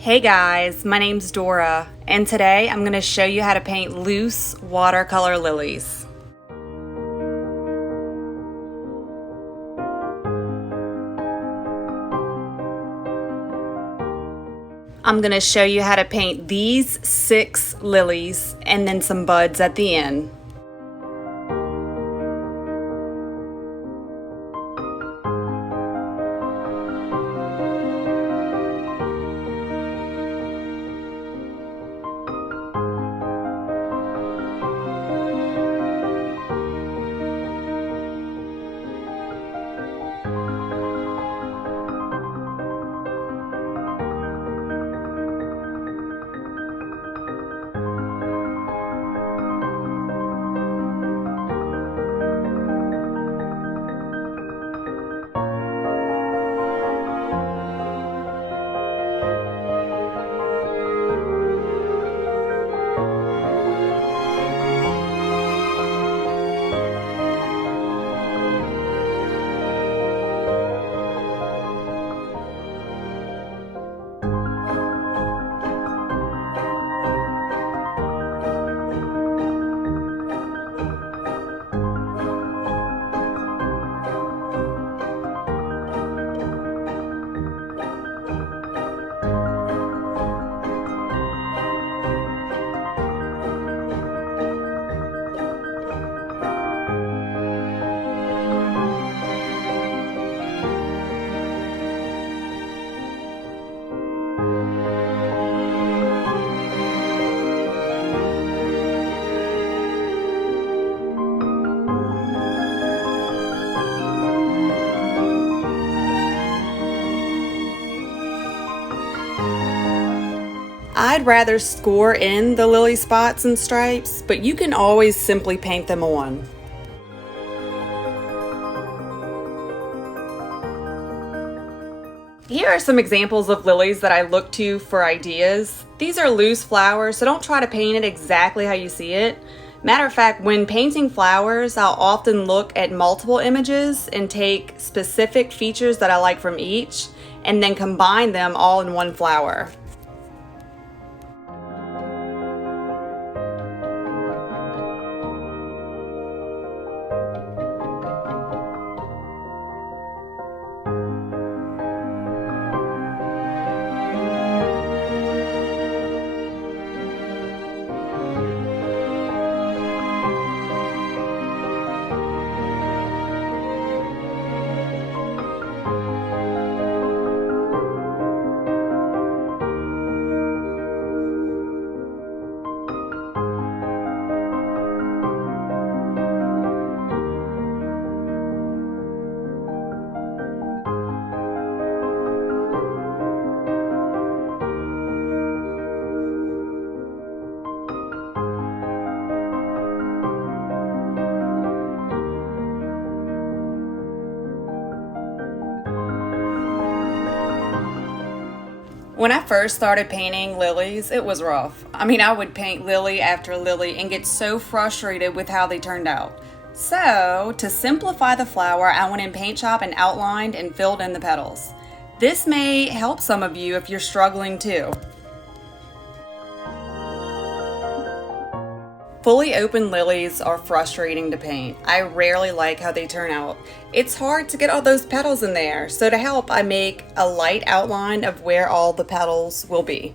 Hey guys, my name's Dora, and today I'm going to show you how to paint loose watercolor lilies. I'm going to show you how to paint these 6 lilies and then some buds at the end. I'd rather score in the lily spots and stripes, but you can always simply paint them on. Here are some examples of lilies that I look to for ideas. These are loose flowers, so don't try to paint it exactly how you see it. Matter of fact, when painting flowers, I'll often look at multiple images and take specific features that I like from each and then combine them all in one flower. When I first started painting lilies, it was rough. I would paint lily after lily and get so frustrated with how they turned out. So, to simplify the flower, I went in Paint Shop and outlined and filled in the petals. This may help some of you if you're struggling too. Fully open lilies are frustrating to paint. I rarely like how they turn out. It's hard to get all those petals in there, so to help, I make a light outline of where all the petals will be.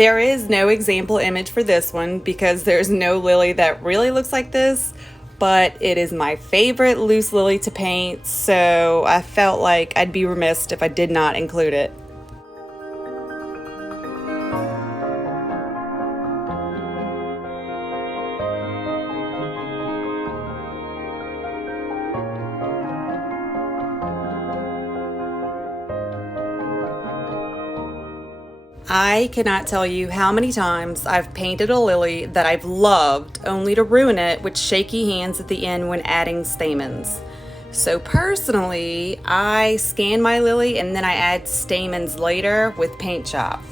There is no example image for this one because there's no lily that really looks like this, but it is my favorite loose lily to paint, so I felt like I'd be remiss if I did not include it. I cannot tell you how many times I've painted a lily that I've loved only to ruin it with shaky hands at the end when adding stamens. So personally, I scan my lily and then I add stamens later with paint chop.